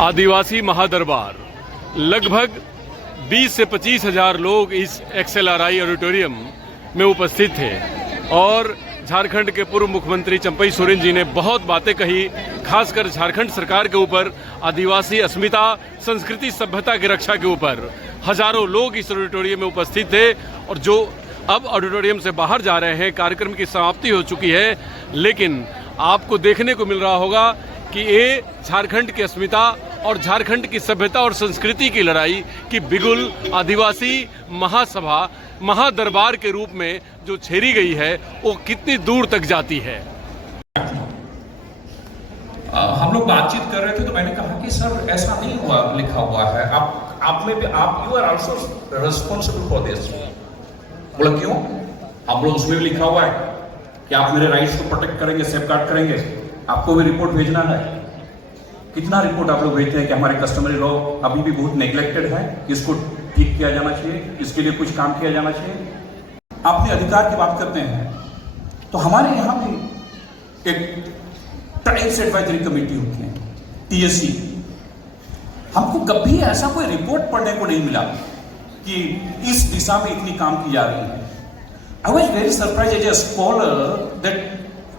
आदिवासी महादरबार। लगभग 20 से 25 हज़ार लोग इस XLRI ऑडिटोरियम में उपस्थित थे और झारखंड के पूर्व मुख्यमंत्री चंपई सोरेन जी ने बहुत बातें कही, खासकर झारखंड सरकार के ऊपर, आदिवासी अस्मिता, संस्कृति, सभ्यता की रक्षा के ऊपर। हजारों लोग इस ऑडिटोरियम में उपस्थित थे और जो अब ऑडिटोरियम से बाहर जा रहे हैं, कार्यक्रम की समाप्ति हो चुकी है, लेकिन आपको देखने को मिल रहा होगा कि ये झारखंड की अस्मिता और झारखंड की सभ्यता और संस्कृति की लड़ाई की बिगुल आदिवासी महासभा, महादरबार के रूप में जो छेड़ी गई है, वो कितनी दूर तक जाती है। हम लोग बातचीत कर रहे थे तो मैंने कहा कि सर ऐसा नहीं हुआ, लिखा हुआ है, आप में भी, आप you are also responsible for this. बोला क्यों? हम लोग उसमें भी लिखा हुआ है कि आप मेरे राइट्स को प्रोटेक्ट करेंगे, सेफगार्ड करेंगे, आपको भी रिपोर्ट भेजना है। कितना रिपोर्ट आप लोग भेजते हैं कि हमारे कस्टमरी लॉ अभी भी बहुत नेग्लेक्टेड है, इसको ठीक किया जाना चाहिए, इसके लिए कुछ काम किया जाना चाहिए। आपने अधिकार की बात करते हैं तो हमारे यहाँ भी एक ट्राइब्स एडवाइजरी कमेटी होती है, TSC। हमको कभी ऐसा कोई रिपोर्ट पढ़ने को नहीं मिला कि इस दिशा में इतनी काम की जा रही है। I was very surprised as a scholar that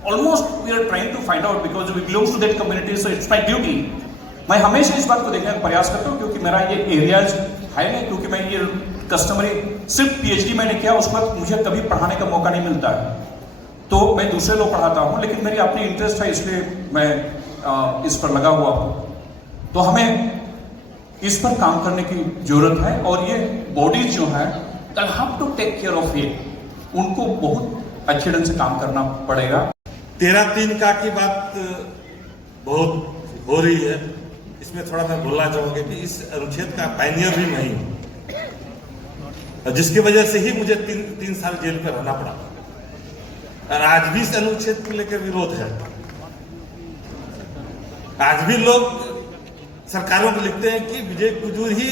almost we are trying to find out because we belong to that community, so it's my duty. मैं हमेशा इस बात को देखने का प्रयास करता हूँ क्योंकि मेरा ये एरियाज है नहीं, क्योंकि मैं ये कस्टमरी सिर्फ PhD मैंने किया, उसके बाद मुझे कभी पढ़ाने का मौका नहीं मिलता है, तो मैं दूसरे लोग पढ़ाता हूँ, लेकिन मेरी अपनी इंटरेस्ट है इसलिए मैं इस पर लगा हुआ हूँ। तो हमें इस पर काम करने की जरूरत है और ये बॉडीज जो है they have to take care of it, उनको बहुत अच्छे ढंग से काम करना पड़ेगा। 13(3) का की बात बहुत हो रही है, इसमें थोड़ा मैं बोलना चाहूंगा कि इस अनुच्छेद का पायनियर भी नहीं हूं, जिसकी वजह से ही मुझे 3 साल जेल पर रहना पड़ा और आज भी इस अनुच्छेद को लेकर विरोध है। आज भी लोग सरकारों को लिखते हैं कि विजय कुजूर ही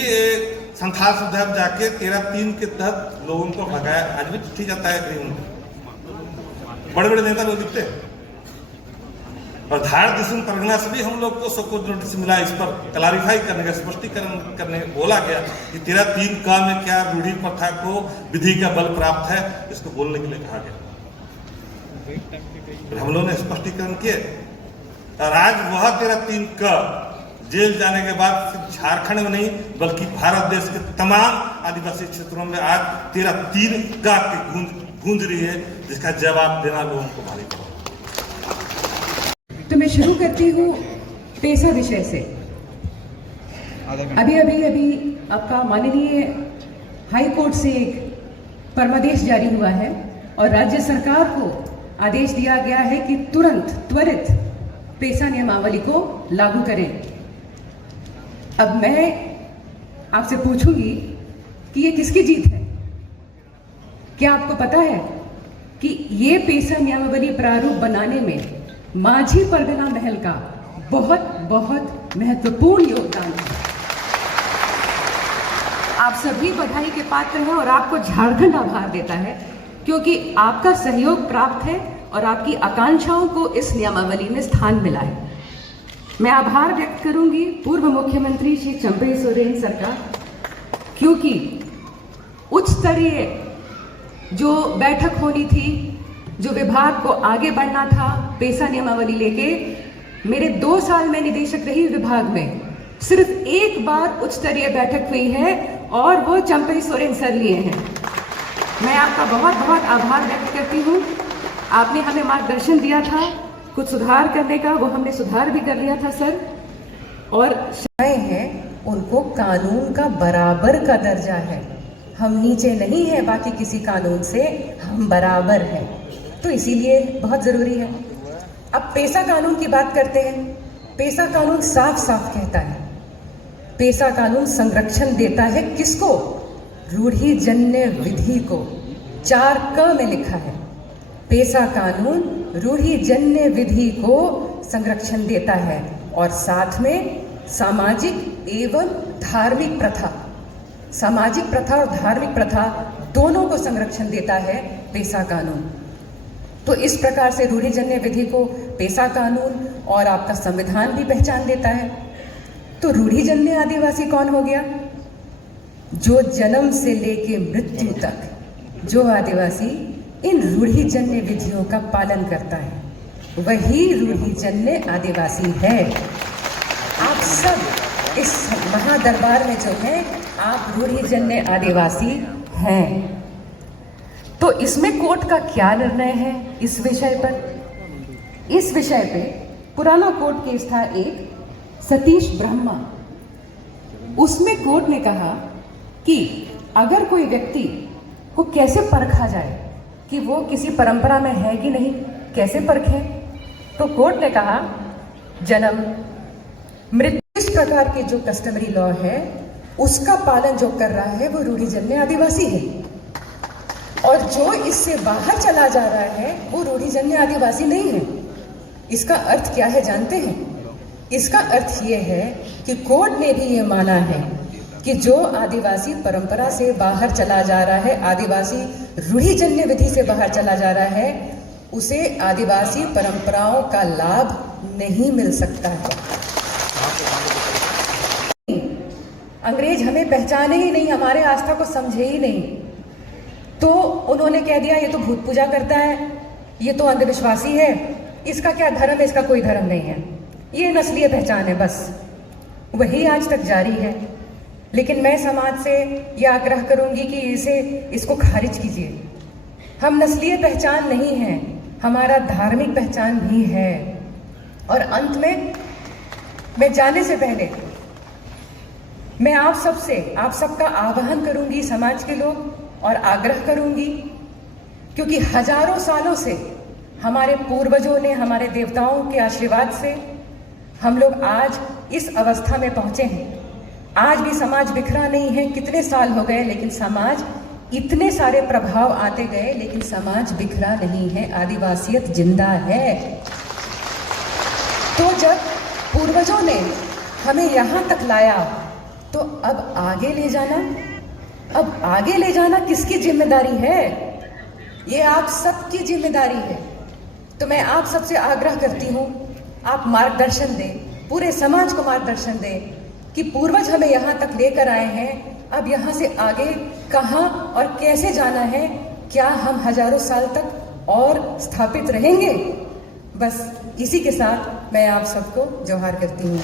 संथाल सुधार जाके 13(3) के तहत लोगों को भगाया। आज भी चिट्ठी जाता है कहीं, बड़े बड़े नेता लोग लिखते हैं और धार दिसुम परगना से भी हम लोग को सब कुछ नोटिस मिला, इस पर क्लैरिफाई करने का, स्पष्टीकरण करने बोला गया कि 13(3) का में क्या रूढ़ी प्रथा को विधि का बल प्राप्त है, इसको बोलने के लिए कहा गया। हम लोगों ने स्पष्टीकरण किए और आज वह 13(3) का जेल जाने के बाद सिर्फ झारखंड में नहीं बल्कि भारत देश के तमाम आदिवासी क्षेत्रों में आज 13(3) का गूंज रही है, जिसका जवाब देना लोगों को भारी पड़ा। तो मैं शुरू करती हूँ पेशा विषय से। अभी आपका माननीय हाई कोर्ट से एक परमादेश जारी हुआ है और राज्य सरकार को आदेश दिया गया है कि त्वरित पेशा नियमावली को लागू करें। अब मैं आपसे पूछूंगी कि ये किसकी जीत है? क्या आपको पता है कि ये पेशा नियमावली प्रारूप बनाने में माझी परगना महल का बहुत बहुत महत्वपूर्ण योगदान है। आप सभी बधाई के पात्र हैं और आपको झारखंड आभार देता है क्योंकि आपका सहयोग प्राप्त है और आपकी आकांक्षाओं को इस नियमावली में स्थान मिला है। मैं आभार व्यक्त करूंगी पूर्व मुख्यमंत्री श्री चंपई सोरेन सर का, क्योंकि उच्च स्तरीय जो बैठक होनी थी, जो विभाग को आगे बढ़ना था पेशा नियमावली लेके, मेरे 2 साल में निदेशक रही विभाग में सिर्फ एक बार उच्च स्तरीय बैठक हुई है और वो चंपई सोरेन सर लिए हैं। मैं आपका बहुत बहुत आभार व्यक्त करती हूँ। आपने हमें मार्गदर्शन दिया था कुछ सुधार करने का, वो हमने सुधार भी कर लिया था सर। और हैं उनको कानून का बराबर का दर्जा है, हम नीचे नहीं है बाकी किसी कानून से, हम बराबर हैं, तो इसीलिए बहुत ज़रूरी है। अब पेशा कानून की बात करते हैं। पेशा कानून साफ साफ कहता है, पेशा कानून संरक्षण देता है किसको? रूढ़िजन्य विधि को। 4 में लिखा है, पेशा कानून रूढ़िजन्य विधि को संरक्षण देता है और साथ में सामाजिक एवं धार्मिक प्रथा, सामाजिक प्रथा और धार्मिक प्रथा दोनों को संरक्षण देता है पेशा कानून। तो इस प्रकार से रूढ़िजन्य विधि को पेशा कानून और आपका संविधान भी पहचान देता है। तो रूढ़िजन्य आदिवासी कौन हो गया? जो जन्म से लेके मृत्यु तक जो आदिवासी इन रूढ़िजन्य विधियों का पालन करता है, वही रूढ़िजन्य आदिवासी है। आप सब इस महादरबार में जो है, आप रूढ़िजन्य आदिवासी हैं। तो इसमें कोर्ट का क्या निर्णय है इस विषय पर? इस विषय पे पुराना कोर्ट केस था एक, सतीश ब्रह्मा। उसमें कोर्ट ने कहा कि अगर कोई व्यक्ति को कैसे परखा जाए कि वो किसी परंपरा में है कि नहीं, कैसे परखें? तो कोर्ट ने कहा जन्म, मृत्यु, इस प्रकार के जो कस्टमरी लॉ है उसका पालन जो कर रहा है वो रूढ़िजन्य आदिवासी है, और जो इससे बाहर चला जा रहा है वो रूढ़िजन्य आदिवासी नहीं है। इसका अर्थ क्या है जानते हैं? इसका अर्थ ये है कि कोर्ट ने भी ये माना है कि जो आदिवासी परंपरा से बाहर चला जा रहा है, आदिवासी रूढ़िजन्य विधि से बाहर चला जा रहा है, उसे आदिवासी परंपराओं का लाभ नहीं मिल सकता है। अंग्रेज हमें पहचाने ही नहीं, हमारे आस्था को समझे ही नहीं, तो उन्होंने कह दिया ये तो भूत पूजा करता है, ये तो अंधविश्वासी है, इसका क्या धर्म है, इसका कोई धर्म नहीं है, ये नस्लीय पहचान है, बस वही आज तक जारी है। लेकिन मैं समाज से यह आग्रह करूंगी कि इसको खारिज कीजिए। हम नस्लीय पहचान नहीं है, हमारा धार्मिक पहचान भी है। और अंत में मैं जाने से पहले मैं आप सबका आह्वान करूंगी, समाज के लोग, और आग्रह करूंगी, क्योंकि हजारों सालों से हमारे पूर्वजों ने, हमारे देवताओं के आशीर्वाद से हम लोग आज इस अवस्था में पहुंचे हैं। आज भी समाज बिखरा नहीं है, कितने साल हो गए, लेकिन समाज, इतने सारे प्रभाव आते गए, लेकिन समाज बिखरा नहीं है, आदिवासियत जिंदा है। तो जब पूर्वजों ने हमें यहाँ तक लाया, तो अब आगे ले जाना किसकी जिम्मेदारी है? ये आप सबकी जिम्मेदारी है। तो मैं आप सबसे आग्रह करती हूँ, आप मार्गदर्शन दें, पूरे समाज को मार्गदर्शन दें कि पूर्वज हमें यहाँ तक लेकर आए हैं, अब यहाँ से आगे कहाँ और कैसे जाना है, क्या हम हजारों साल तक और स्थापित रहेंगे? बस इसी के साथ मैं आप सबको जोहार करती हूँ।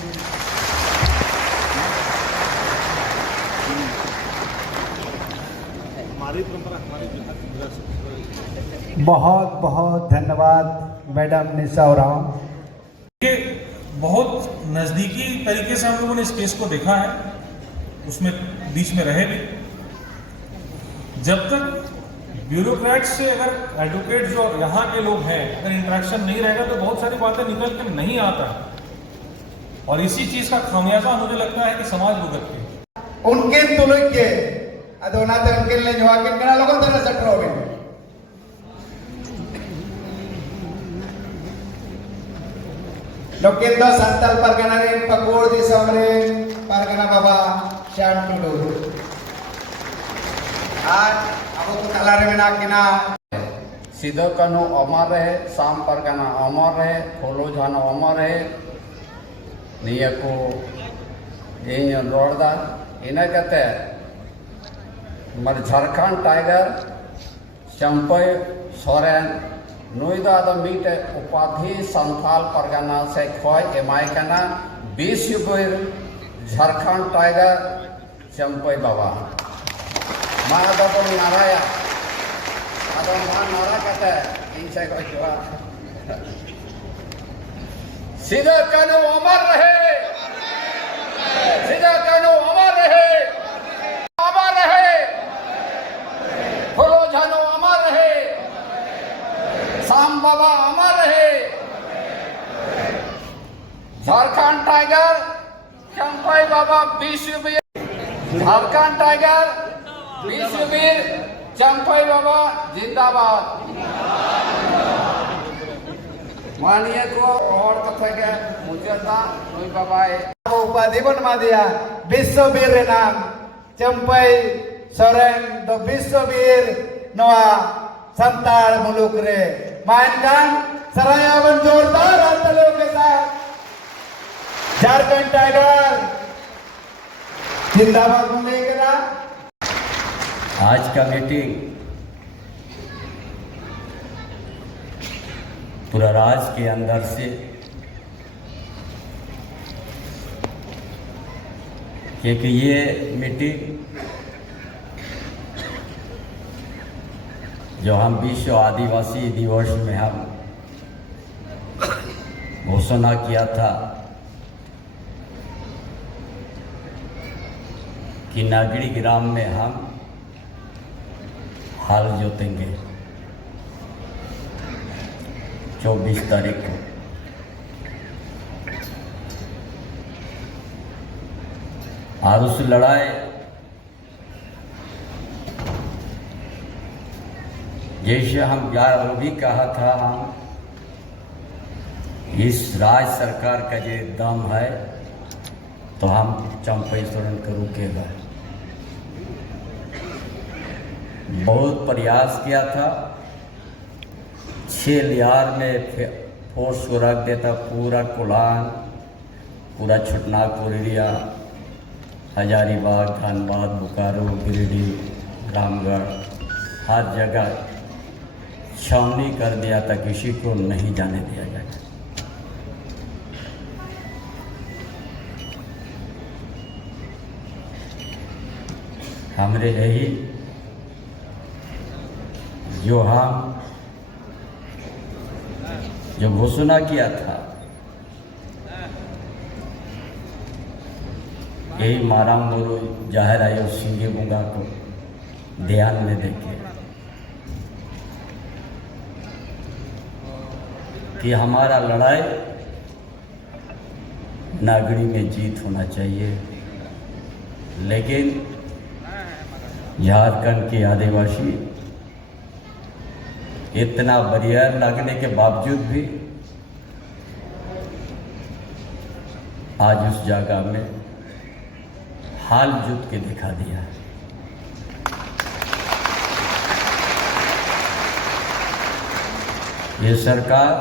बहुत बहुत धन्यवाद मैडम निशा उरांव। बहुत नजदीकी तरीके से हम लोगों ने इस केस को देखा है, उसमें बीच में रहे भी। जब तक ब्यूरोक्रेट से, अगर एडवोकेट जो यहाँ के लोग हैं, अगर इंटरेक्शन नहीं रहेगा तो बहुत सारी बातें निकल के नहीं आता, और इसी चीज का खामियाजा मुझे लगता है कि समाज भुगतती। उनके तुलुक के अदोनाते उनके लिए जोहाकिन कना लोगों तरह सट्रोगे Nukin do Santal Pargana rin Pagur di Samrin Pargana Baba Syam Tudu. At ako to kalare menakina Sido कनो अमर है, शाम परगना अमर है, खोलो जानो अमर है, निया को ये रोडदा इन्हें कहते मर झारखंड टाइगर चंपई सोरेन नुईदा द मीट उपाधि संथाल परगना से खोय एमाइकना 20 युगर झारखंड टाइगर चंपई बाबा मारा दो नाराया अदो मा नारा कहते इनसे को जुआ सीधा कानू अमर रहे, सीधा कानू अमर रहे, अमर रहे, खोलो जानो अमर रहे, शाम बाबा अमर रहे, झारखंड टाइगर चंपई बाबा 20 वीर, झारखंड टाइगर 20 वीर चंपई बाबा जिंदाबाद। मानिए को और कथा के मुझेता नुई बाबा उपाधि बन मा दिया विश्ववीर नाम चंपई सोरेन दो विश्ववीर नवा संताल मुलुक रे मानकान सरायावन जोरदार हाथों के साथ झारखंड टाइगर जिंदाबाद बोलेगा। आज का मीटिंग पूरा राज्य के अंदर से क्योंकि ये मीटिंग जो हम विश्व आदिवासी दिवस में हम घोषणा किया था कि नागरी ग्राम में हम हाल जोतेंगे 24 तारीख को। और उस लड़ाई जैसे हम वो भी कहा था, हम इस राज्य सरकार का जो दम है तो हम चंपई सोरेन को रोकेगा। बहुत प्रयास किया था, 6 लिहार में फोर्स को रख देता, पूरा कोलान, पूरा छोटनागपुर एरिया, हजारीबाग, धनबाद, बोकारो, गिरिडीह, रामगढ़, हर जगह छावनी कर दिया था, किसी को नहीं जाने दिया जाए। हमरे यही जो घोषणा किया था, यही माराम बोलो जाहिर आयो सिंगे बुंगा को ध्यान में देखे कि हमारा लड़ाई नागरी में जीत होना चाहिए। लेकिन झारखंड के आदिवासी इतना बैरियर लगने के बावजूद भी आज उस जगह में हाल जुट के दिखा दिया। ये सरकार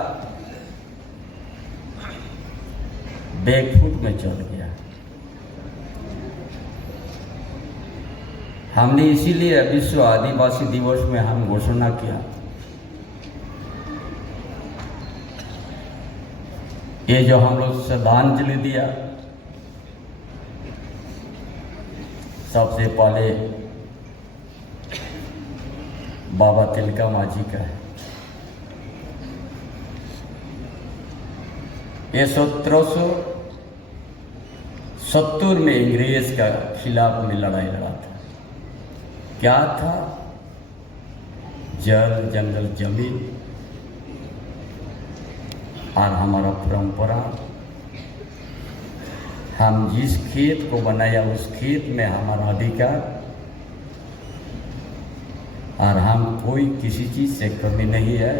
बैकफुट में चल गया। हमने इसीलिए विश्व आदिवासी दिवस में हम घोषणा किया, ये जो हम लोग श्रद्धांजलि दिया, सबसे पहले बाबा तिलका मांझी का है। ये 1770 में अंग्रेज का खिलाफ में लड़ाई लड़ा था। क्या था? जल, जंगल, जमीन और हमारा परंपरा। हम जिस खेत को बनाया उस खेत में हमारा अधिकार, और हम कोई किसी चीज़ से कमी नहीं है।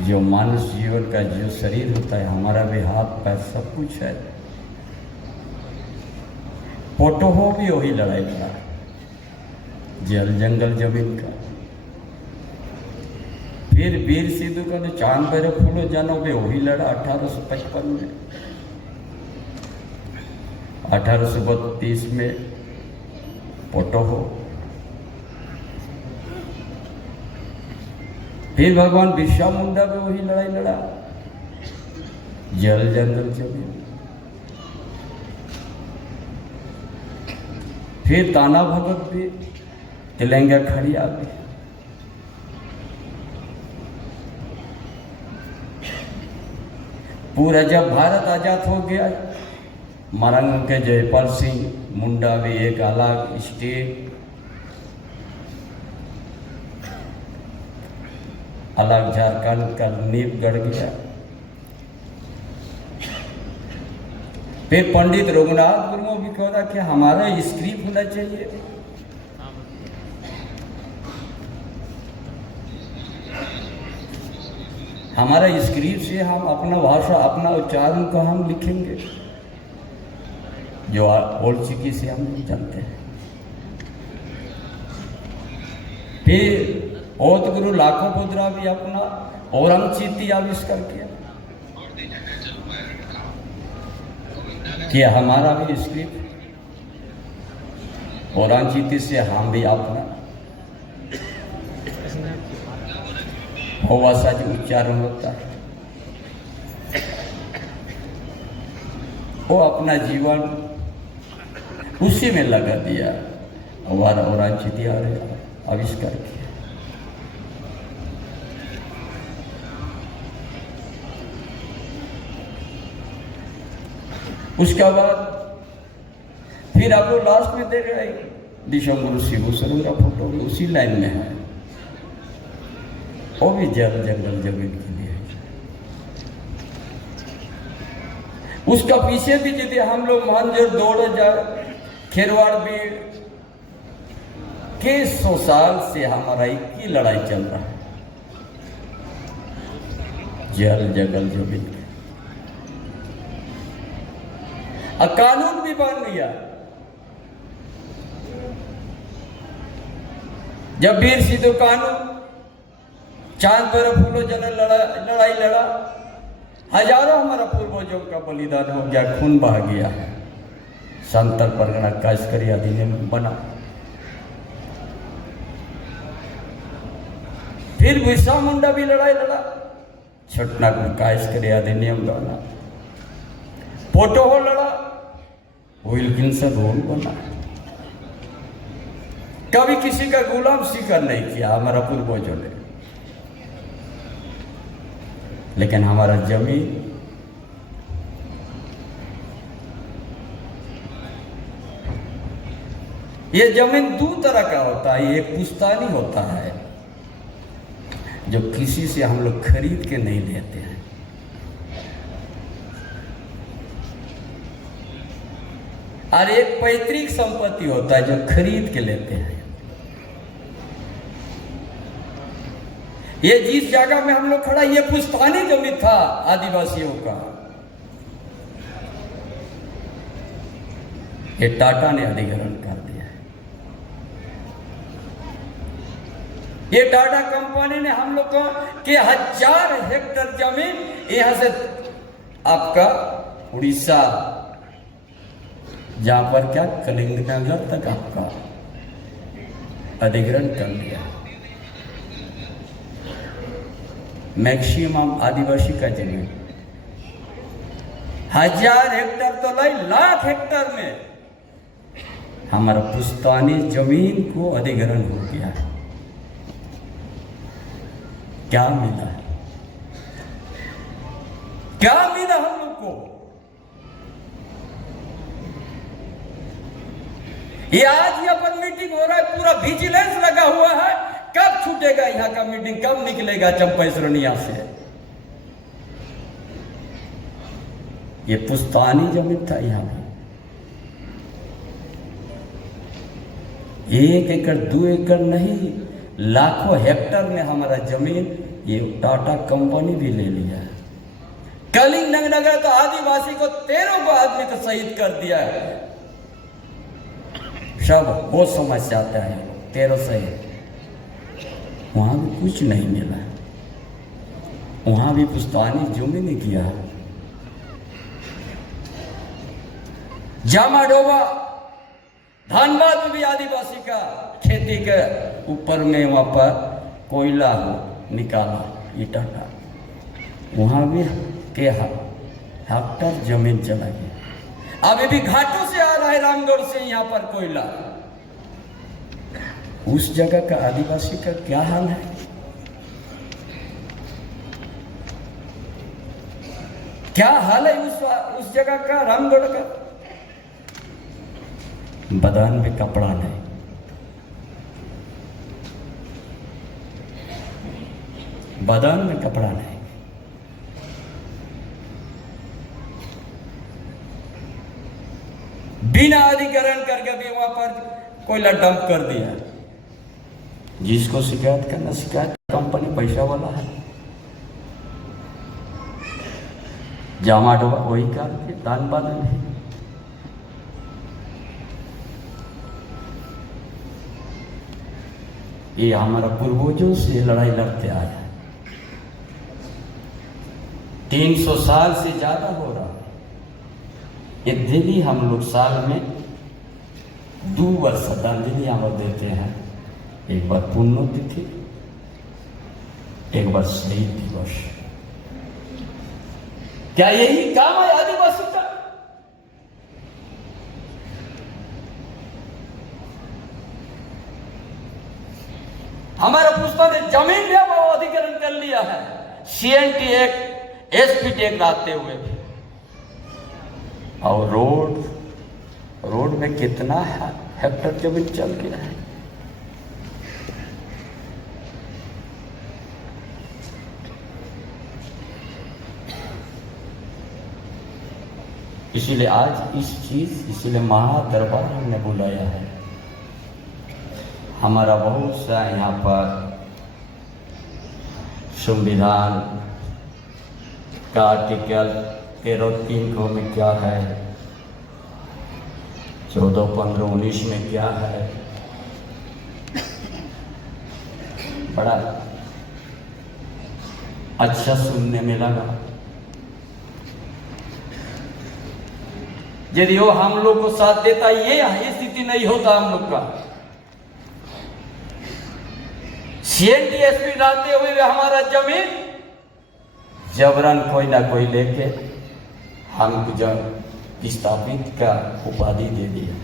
जो मानव जीवन का जो शरीर होता है, हमारा भी हाथ पैर सब कुछ है। पोटो भी वही लड़ाई लड़ा, जल, जंगल, जमीन का। फिर वीर सिद्धू का जो चांद भैरव फूलो जानो भी वही लड़ा 1855 में। 1832 में पोटो। फिर भगवान बिरसा मुंडा भी वही लड़ाई लड़ा, जल, जंगल, जमीन। फिर ताना भगत भी, तेलंगा खड़िया भी। पूरा जब भारत आजाद हो गया, मरंग के जयपाल सिंह मुंडा भी एक अलग स्टेट, अलग झारखंड का नींव गढ़ गया। फिर पंडित रघुनाथ मुर्मू भी कह रहा कि हमारा स्क्रिप्ट होना चाहिए। हमारा स्क्रिप्ट से हम अपना भाषा, अपना उच्चारण को हम लिखेंगे, जो ओल्ड सिटी से हम जानते हैं। फिर औत गुरु लाखों पुत्रा भी अपना औरंगचीती आविष्कार किया कि हमारा भी स्क्रिप्ट औरंगजेब से हम भी अपना भाषा जो उच्चारण होता है वो अपना जीवन उसी में लगा दिया और औरंगजेब आविष्कार किया। उसके बाद फिर आप लोग लास्ट में देख रहे हैं दिसंबर शिबू सर का फोटो भी उसी लाइन में है, वो भी जंगल जमीन के लिए है। उसका पीछे भी यदि हम लोग मानजर दौड़ जाए खेरवाड़ बीड़ के 100 साल से हमारा एक ही लड़ाई चल रहा है, जल जंगल जमीन के। कानून भी बन गया। जब वीर सिद्धू कानून चांद पर फूलो जन लड़ाई लड़ा, हजारों हमारा पूर्वजों का बलिदान हो गया, खून बहा गया। संतल परगना काश्तकारी अधिनियम बना। फिर बिरसा मुंडा भी लड़ाई लड़ा, छटनागपुर काश्तकारी अधिनियम बना। पोटो हो लड़ा, विल्किंसन रूल बना। कभी किसी का गुलाम स्वीकार नहीं किया हमारा पूर्वजों ने, लेकिन हमारा जमीन ये जमीन दो तरह का होता है। एक पुश्तैनी होता है जो किसी से हम लोग खरीद के नहीं लेते हैं, और एक पैतृक संपत्ति होता है जो खरीद के लेते हैं। ये जिस जगह में हम लोग खड़ा, ये पुश्तैनी जमीन था आदिवासियों का। ये टाटा ने अधिग्रहण कर दिया। ये टाटा कंपनी ने हम लोग को के 1000 हेक्टेयर जमीन यहां से आपका उड़ीसा, जहां पर क्या कलिंगनगर तक आपका अधिग्रहण कर लिया। मैक्सिमम आदिवासी का जमीन 1000 हेक्टेयर तो नहीं, लाख हेक्टेयर में हमारा पुश्तैनी जमीन को अधिग्रहण हो गया। क्या मिला? क्या मिला हम लोग को? ये आज यहाँ पर मीटिंग हो रहा है, पूरा विजिलेंस लगा हुआ है। कब छूटेगा यहाँ का मीटिंग, कब निकलेगा चंपेश्वरनिया से? ये पुश्तैनी जमीन था यहाँ पर। 1 एकड़ 2 एकड़ नहीं, लाखों हेक्टेयर में हमारा जमीन ये टाटा कंपनी भी ले लिया है। कलिंगनगर तो आदिवासी को 13 आदमी को शहीद कर दिया है। सब वो समझ जाता है 13 शहीद। वहां भी कुछ नहीं मिला, वहां भी पुश्तैनी जमीन ने किया। जामाडोबा धनबाद में भी आदिवासी का खेती के ऊपर में वहां पर कोयला हो निकाला ईटा का, वहां भी के हेक्टेयर जमीन चला गया। अभी भी घाटों से आ रहा है, रामगढ़ से यहाँ पर कोयला। उस जगह का आदिवासी का क्या हाल है? क्या हाल है उस जगह का, रामगढ़ का? बदान में कपड़ा नहीं, बदान में कपड़ा नहीं। बिना अधिग्रहण करके भी वहां पर कोयला डंप कर दिया। जिसको शिकायत करना शिकायत, कंपनी पैसा वाला है। जामाडोबा वही काम के धनबाद में। ये हमारा पूर्वजों से लड़ाई लड़ते आया, 300 साल से ज्यादा हो रहा है। ये डेली हम लोग साल में 2 बार श्रद्धांजलि हम देते हैं, एक बार पुण्यतिथि, एक बार शहीद दिवस। क्या यही काम है आदिवासी का? हमारा पुष्पा ने जमीन भी अधिग्रहण कर लिया है, CNT एक्ट, SP टैग लाते हुए भी। और रोड में कितना हेक्टर जमीन चल गया है। इसीलिए आज इसीलिए महादरबार हमने बुलाया है। हमारा बहुत सा यहाँ पर संविधान का आर्टिकल 13(3) को में क्या है, 14, 15, 19 में क्या है, बड़ा अच्छा सुनने में लगा। यदि वो हम लोग को साथ देता, ये स्थिति नहीं होता हम लोग का। CNT SP लाते हुए हमारा जमीन जबरन कोई ना कोई लेके हमको जब विस्थापित का उपाधि दे दिया।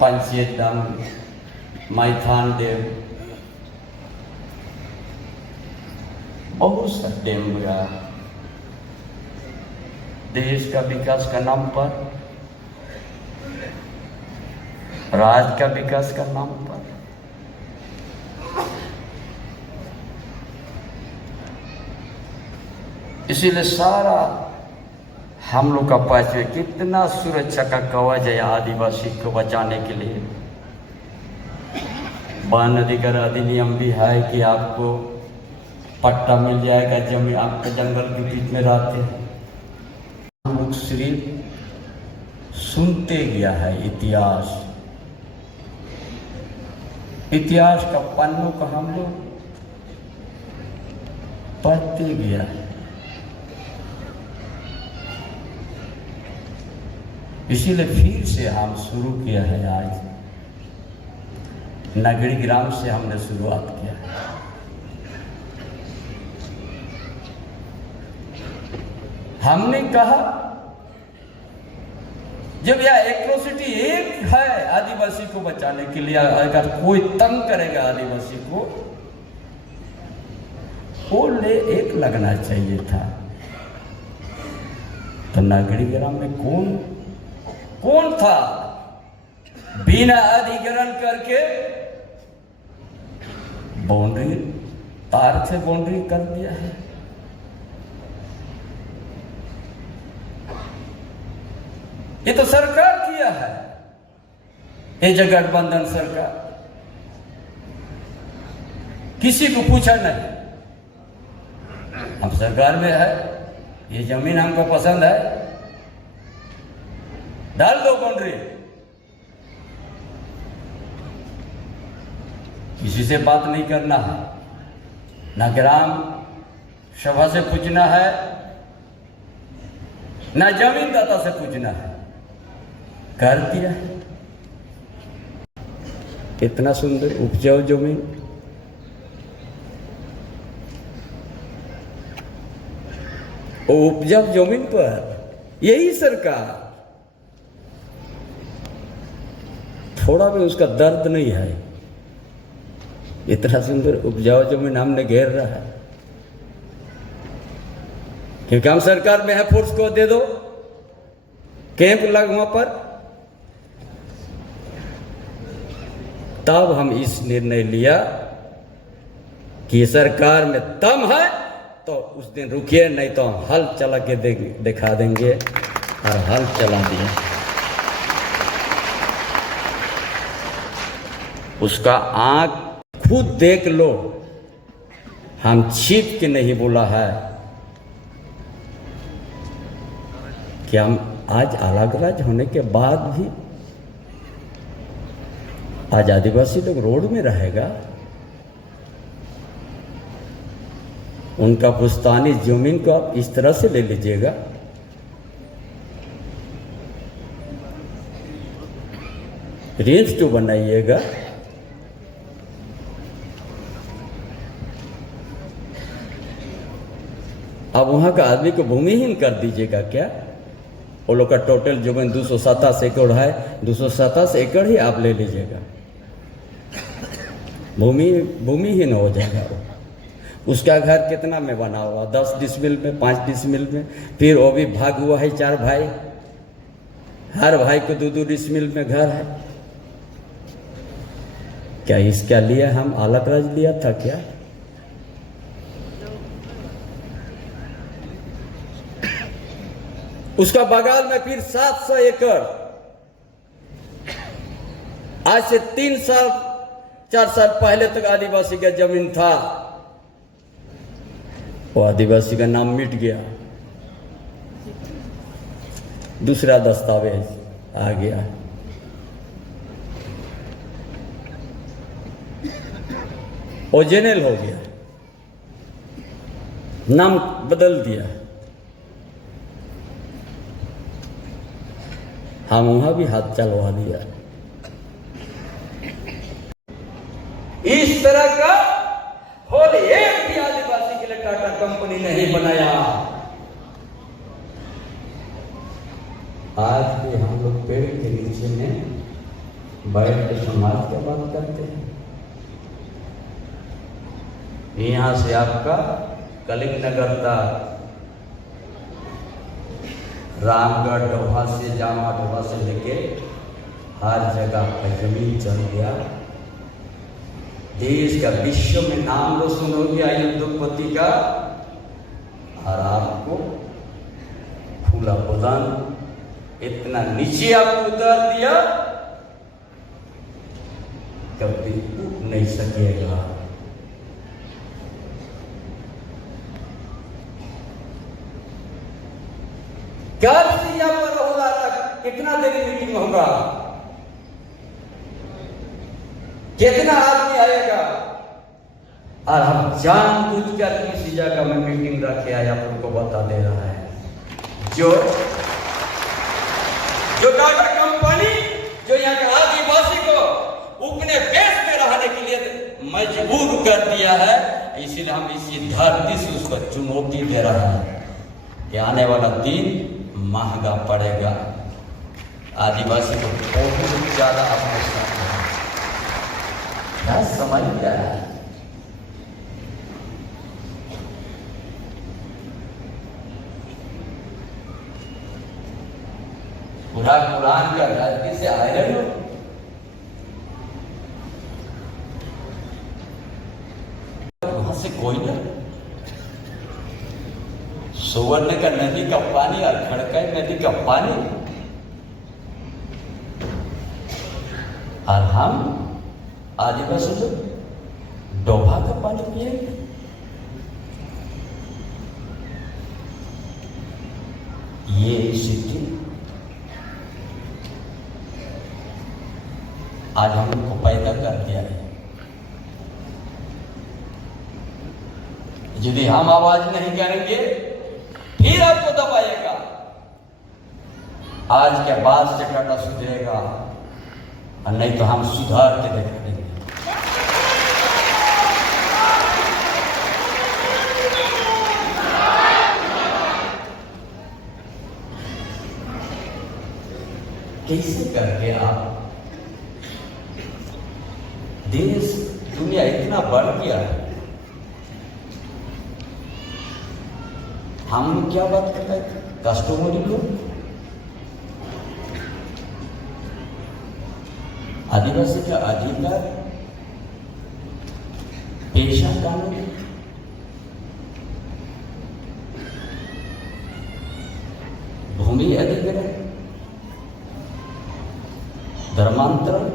पंचायत डैम, मैथान डैम, बहुत सा डैम हुआ देश का विकास का नाम पर, राज्य का विकास का नाम पर। इसीलिए सारा हम लोग का पास में कितना सुरक्षा का कवच है आदिवासी को बचाने के लिए। वन अधिकार अधिनियम भी है कि आपको पट्टा मिल जाएगा, जमीन आपके जंगल के बीच में रहते हैं। हम लोग सिर्फ सुनते गया है इतिहास का पन्नों का हम लोग पढ़ते गया है। इसीलिए फिर से हम शुरू किया है। आज नगरी ग्राम से हमने शुरुआत किया है। हमने कहा जब यह एट्रोसिटी एक है आदिवासी को बचाने के लिए, अगर कोई तंग करेगा आदिवासी को, वो ले एक लगना चाहिए था। तो नगरी ग्राम में कौन था बिना अधिग्रहण करके बाउंड्री, तार से बाउंड्री कर दिया है। ये तो सरकार किया है, ये गठबंधन सरकार, किसी को पूछा नहीं। हम सरकार में है, ये जमीन हमको पसंद है, डाल दो बाउंड्री। किसी से बात नहीं करना है, ना ग्राम सभा से पूछना है, ना जमीनदाता से पूछना है, कर दिया है। इतना सुंदर उपजाऊ जमीन, उपजाऊ जमीन पर यही सरकार थोड़ा भी उसका दर्द नहीं है। इतना सुंदर उपजाऊ जमीन हमने घेर रहा है, क्योंकि हम सरकार में है, फोर्स को दे दो, कैंप लग वहां पर। तब हम इस निर्णय लिया कि सरकार में दम है तो उस दिन रुकिए, नहीं तो हम हल चला के दिखा देंगे। और हल चला दिया। उसका आंख खुद देख लो, हम छिप के नहीं बोला है कि हम आज अलग राज्य होने के बाद भी आज आदिवासी लोग रोड में रहेगा। उनका पुश्तैनी जमीन को आप इस तरह से ले लीजिएगा। रेंज तो बनाइएगा। अब वहाँ का आदमी को भूमिहीन कर दीजिएगा क्या? वो लोग का टोटल जमीन 227 एकड़ है, 227 एकड़ ही आप ले लीजिएगा, भूमिहीन हो जाएगा वो। उसका घर कितना में बना हुआ? 10 डिसमिल में, 5 डिसमिल में। फिर वो भी भाग हुआ है 4 भाई, हर भाई को 2-2 डिसमिल में घर है। क्या इसका लिए हम अलग राज लिया था क्या? उसका बगल में फिर 700 एकड़, आज से 3 साल 4 साल पहले तक आदिवासी का जमीन था। वो आदिवासी का नाम मिट गया, दूसरा दस्तावेज आ गया। वो जेनरल हो गया, नाम बदल दिया। हम वहां भी हाथ चलवा दिया। इस तरह का होल एक भी आदिवासी के लिए टाटा कंपनी नहीं बनाया। आज भी हम लोग पेड़ के नीचे में बैठ के समाज की बात करते हैं। यहां से आपका कलिंग नगर तक, रामगढ़ डोभा से, जामा डोभा से लेके हर जगह पर जमीन चल गया। देश का विश्व में नाम रोशन हो गया उद्योगपति का, और आपको खुला बदन इतना नीचे आपको उतार दिया, कभी उठ नहीं सकेगा। कल से यहाँ पर होगा तक कितना देरी मीटिंग होगा, कितना आदमी आएगा, और हम जानबूझकर किसी जगह में मीटिंग रखे आए आपको बता दे रहा है। जो टाटा कंपनी जो यहाँ के आदिवासी को अपने देश में रहने के लिए मजबूर कर दिया है, इसलिए हम इसी धरती से उसको चुनौती दे रहा है कि आने वाला दिन महंगा पड़ेगा। आदिवासी को बहुत ज्यादा अवसर क्या समझ गया है। पूरा कुरान का धरती से आए हो, वहां से कोई ना सुवर्ण का नदी का पानी और खड़काई नदी का पानी, और हम आदिवासी लोग डोभा का पानी पिएंगे। ये स्थिति आज हम लोग को पैदा कर दिया है। यदि हम आवाज नहीं करेंगे फिर आपको दबाएगा। आज के बाद से टाटा सुधरेगा, और नहीं तो हम सुधार के दिखा देंगे। कैसे करके आप, देश दुनिया इतना बढ़ गया है, हम लोग क्या बात कर रहे थे? कस्टमरी लोग, आदिवासी का अधिकार, पेशा कानून, भूमि अधिग्रहण, धर्मांतरण,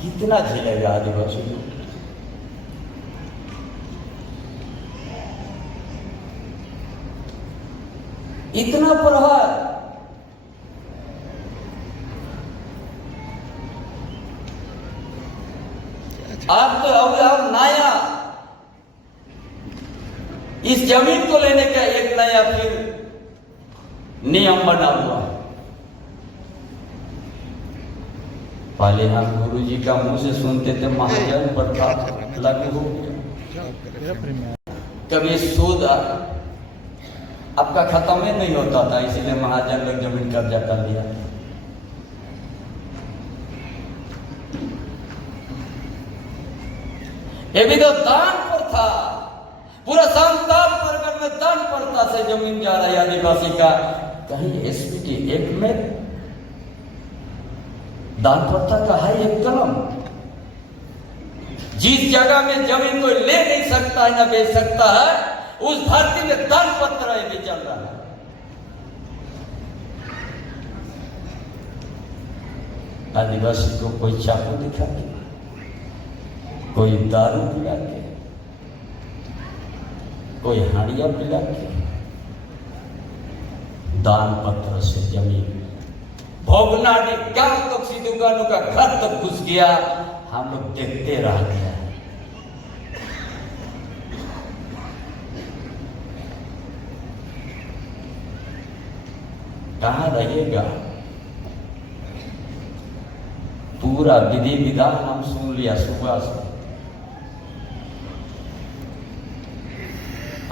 कितना झेलेगा आदिवासी लोग? इतना प्रहार, आप तो अब नया इस जमीन को लेने का एक नया फिर नियम बना हुआ है। पहले हम गुरु जी का मुंह से सुनते थे महाजन प्रथा लागू हो गया। कभी सूद आपका खत्म ही नहीं होता था, इसलिए महाजन लोग जमीन कब्जा कर लिया। ये भी तो दान प्रथा, पूरा संताल परगना में दान प्रथा से जमीन जा रही है आदिवासी का। कहीं एसपीटी एक्ट में दान प्रथा का है एक कलम। जिस जगह में जमीन कोई ले नहीं सकता है, ना बेच सकता है, उस धरती में दान पत्र भी चल रहा है। आदिवासी को कोई चाकू दिखा के, कोई दारू पिला के, कोई हाड़िया पिला के दान पत्र से जमीन भोगनाडी गांव तक सी दुकानों का घर तक घुस गया। हम लोग देखते रह गया। कहाँ रहिएगा? पूरा विधि विधान हम सुन लिया सुबह से।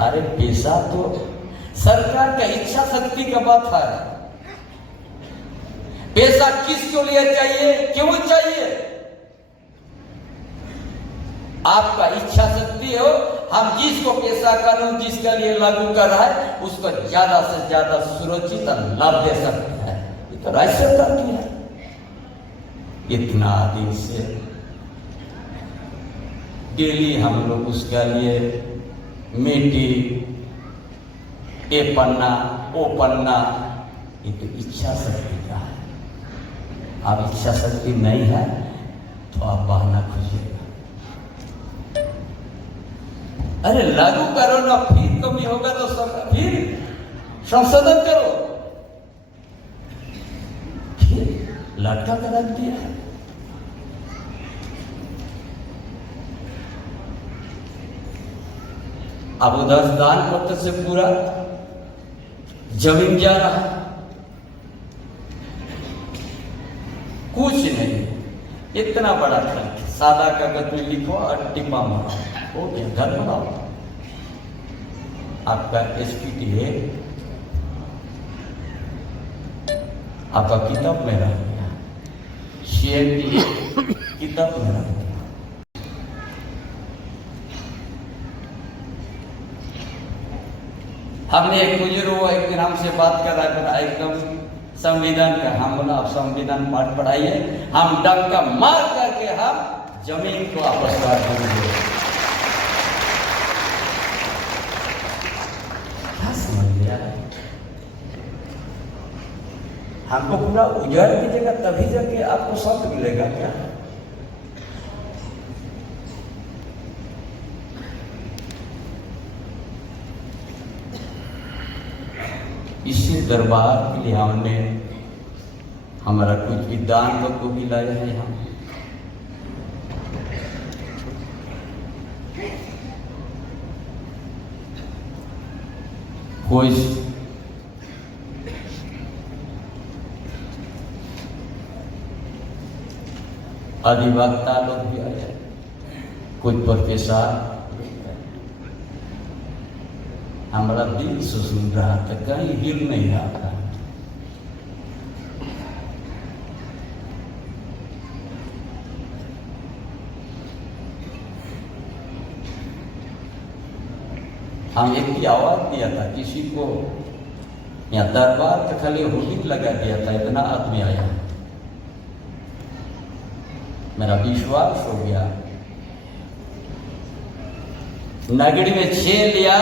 अरे पैसा तो सरकार का इच्छा शक्ति का बात है। पैसा किसके लिए चाहिए, क्यों चाहिए? आपका इच्छा शक्ति हो, हम जिसको पैसा कानून जिसके लिए लागू कर रहा है उसको ज्यादा से ज्यादा सुरक्षित लाभ दे सकते हैं। ये तो राज्य सरकार की है। इतना दिन से डेली हम लोग उसके लिए मीटिंग, ए पन्ना ओ पन्ना, ये तो इच्छा शक्ति का है। अब इच्छा शक्ति नहीं है तो आप बहाना खोजिएगा। अरे लागू करो ना, फिर कमी होगा तो फिर संशोधन करो, फिर लटका कर रख दिया। अब उधर दान पत्र से पूरा जमीन जा रहा है। कुछ नहीं, इतना बड़ा खर्च, सादा कागज में लिखो और टिप्पा मारो, हो गया, घर बनाओ। आपका एसपीटी है, आपका किताब में रह गया, सीएमडी किताब में रह गया। हमने एक बुजुर्ग एक ग्राम से बात कर रहा है एकदम संविधान का। हम बोला आप संविधान पाठ पढ़ाइए, हम डंका मार करके हम जमीन को वापस कर देंगे। क्या समझ लिया? हमको पूरा उजाड़ कीजिएगा तभी जाके आपको सत्य मिलेगा क्या? इसी दरबार के लिए हमने हमारा कुछ भी दान को भी लाया है। हम कोई अधिवक्ता लोग भी आए, कुछ प्रोफेसर। हमारा दिल से सुन रहा था, कहीं हिल नहीं रहा था। हम एक की आवाज दिया था किसी को, यहाँ दरबार का खाली होर्डिंग लगा दिया था, इतना आदमी आया। मेरा विश्वास हो गया। नगरी में 6 लिया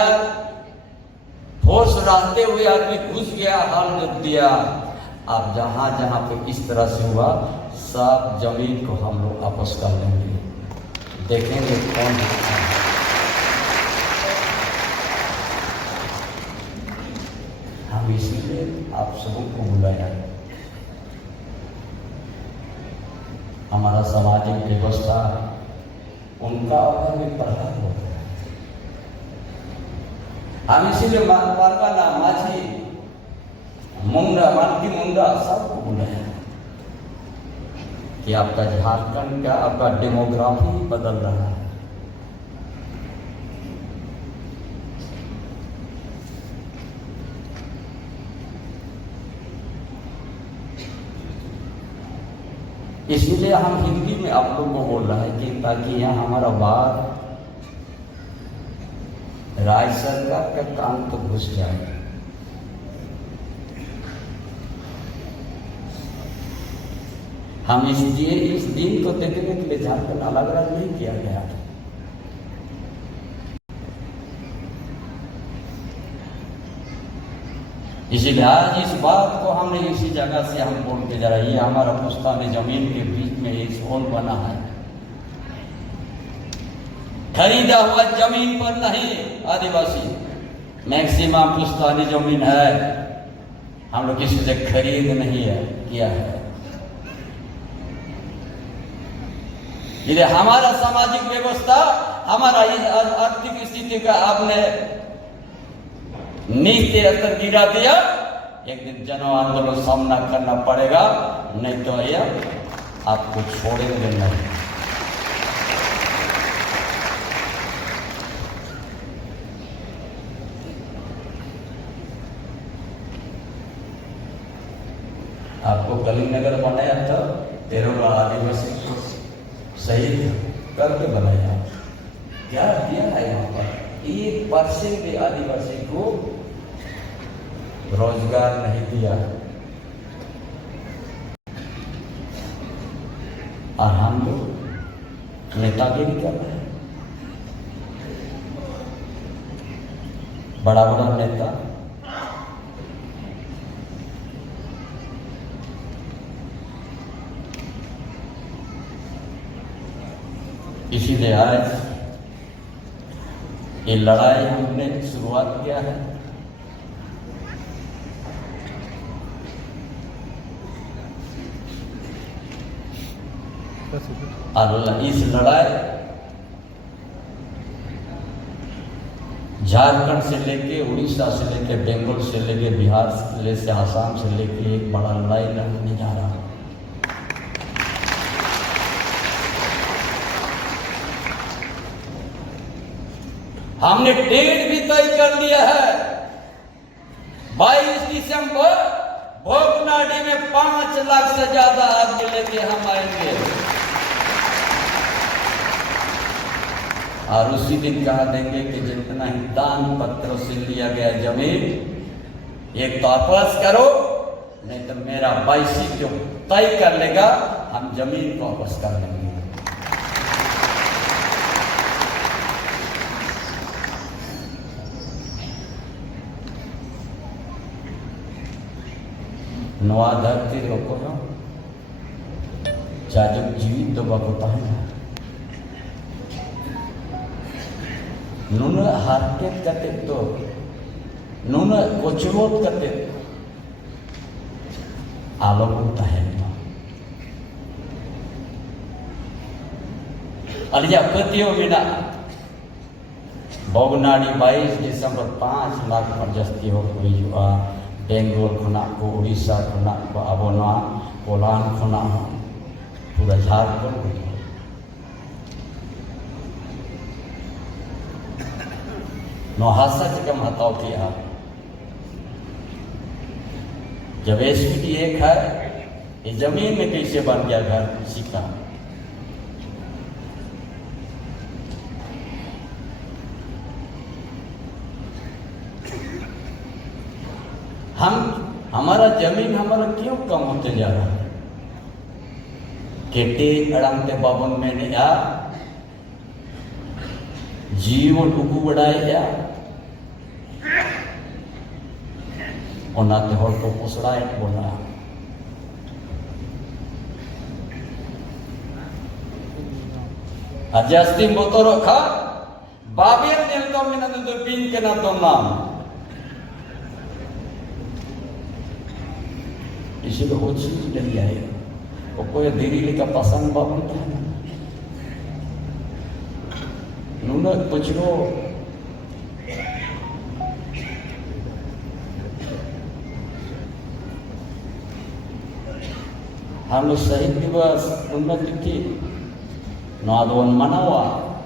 होश रहते हुए आदमी घुस गया, हाल रख दिया। अब जहां जहां पे इस तरह से हुआ, सब जमीन को हम लोग वापस कर लेंगे। देखेंगे कौन है। हम इसीलिए आप सबको बुलाया। हमारा सामाजिक व्यवस्था उनका भी प्रभाव होता है। हम इसीलिए पारकाना, माझी, मुंडा, मानकी मुंडा सबको बुलाया। कि आपका झारखंड का आपका डेमोग्राफी बदल रहा है। इसीलिए हम हिंदी में आप लोगों को बोल रहे हैं कि ताकि यहाँ हमारा बात राज्य सरकार का काम तो घुस जाए। हम इस दिन को देखने के लिए झारखंड अलग अलग नहीं किया गया। इसीलिए आज इस बात को हमने इसी जगह से हम बोल के जा रहे हैं। ये हमारा पुश्तैनी जमीन के बीच में एक होल बना है, खरीदा हुआ जमीन पर नहीं। आदिवासी मैक्सिमम पुश्तैनी जमीन है, हम लोग किसी से खरीद नहीं है किया है। ये हमारा सामाजिक व्यवस्था, हमारा आर्थिक स्थिति का आपने नीचे स्तर गिरा दिया। एक दिन जन आंदोलन सामना करना पड़ेगा, नहीं तो यह आपको छोड़ेंगे नहीं। आपको कलिंगनगर बनाया था, 13 आदिवासी को शहीद करके बनाया। क्या दिया है यहाँ पर? 1% भी आदिवासी को रोजगार नहीं दिया। और हम लोग नेतागिरी कर रहे हैं। बड़ा बड़ा नेता इसीलिए आज ये लड़ाई हमने शुरुआत किया है। और इस लड़ाई झारखंड से लेके, उड़ीसा से लेके, बंगाल से लेके, बिहार से आसाम से लेके एक बड़ा लड़ाई लड़ने जा रहा है। हमने डेट भी तय कर लिया है। 22 दिसंबर भोगनाडी में 5 लाख से ज्यादा आदमी लेके हम आएंगे। और उसी दिन कहा देंगे कि जितना ही दान पत्र से लिया गया जमीन एक तो वापस करो, नहीं तो मेरा 22 जो तय कर लेगा, हम जमीन को वापस कर लेंगे। नवा धरती रोको ना, चाहे जीवित तो बाबा है नुना हार्टेट करते तो नुना कोचरोत करते आलोक है। अलिया पतियों बिना भोगनाडी 22 दिसंबर 5 लाख पर जस्ती हो गई हुआ। बेंगलोर खुना को, उड़ीसा खुना को, अबोना कोलान खुना पूरा झारखंड नौहासा से कम हताव किया। जब एसपीटी एक है, ये जमीन में कैसे बन गया घर किसी का? हमारा जमीन हमारा क्यों कम होते जा रहा है? केटे अड़ंगते बाबन में ने या जीवन उगु बढ़ाए या ओनाते हर को पोसड़ाए बोला। अजस्ती मोतो रखा बाबेर नेल तो मिना तो पिन के ना तो नाम इसीलिए वो चीज नहीं आए। वो कोई दिल्ली का पसंद बाबन था नून कुछ लो Halo Syahid Diwas Unda Kiki Noadwan Manawa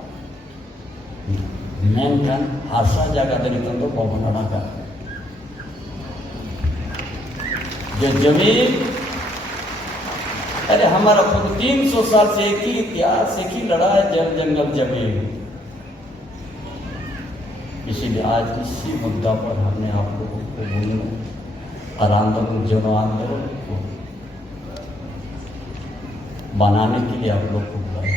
Menkan Harsa Jaga dari tentu Bapak Naga जमीन अरे हमारा खुद 300 साल से एक ही इतिहास एक ही लड़ाई जल जंगल जमीन इसीलिए आज इसी मुद्दा पर हमने आप लोगों को बोलने और आंदोलन जन आंदोलन को बनाने के लिए आप लोग को बुलाया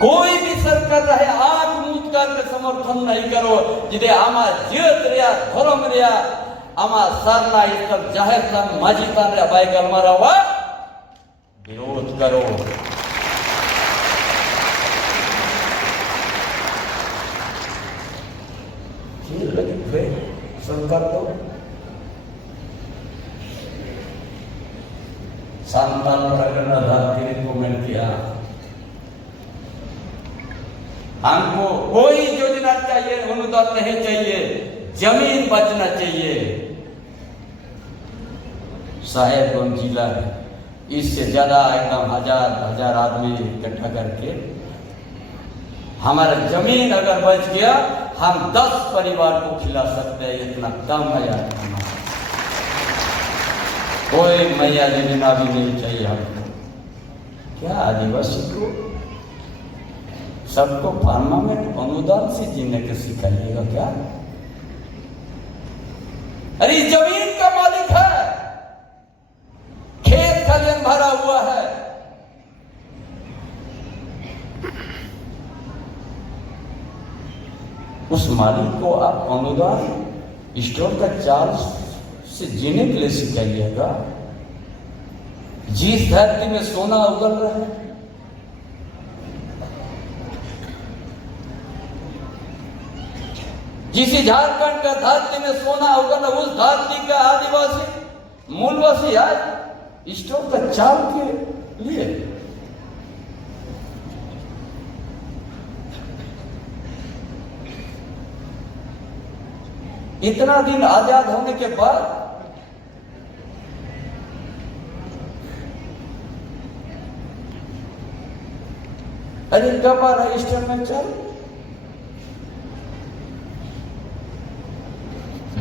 कोई भी सरकार रहे आग मूत करके समर्थन नहीं करो जिदे आमा जीत रिया धर्म रिया आमा सरना इस जाहिर तन माजितान रे बाई गलमारा हुआ विरोध करो सरकार तो संतान प्रकरण आधार को मिल किया हमको कोई योजना चाहिए अनुदान नहीं चाहिए जमीन बचना चाहिए साहेबगंज जिला है इससे ज्यादा एकदम हजार आदमी इकट्ठा करके हमारा जमीन अगर बच गया हम 10 परिवार को खिला सकते हैं इतना कम है कोई मैया जमीना भी नहीं चाहिए हमको क्या आदिवासी को सबको परमानेंट अनुदान से जीने के सिखाइएगा क्या अरे जमीन का मालिक है खेत खलियान भरा हुआ है उस मालिक को आप अनुदान स्टोर का चार्ज से जीने के लिए सिखाइएगा जिस धरती में सोना उगल रहा है जिस झारखंड का धरती में सोना उगल रहा उस धरती का आदिवासी मूलवासी आज स्टोर का चार्ज के लिए इतना दिन आजाद होने के बाद अरे कब आ रजिस्टर में चल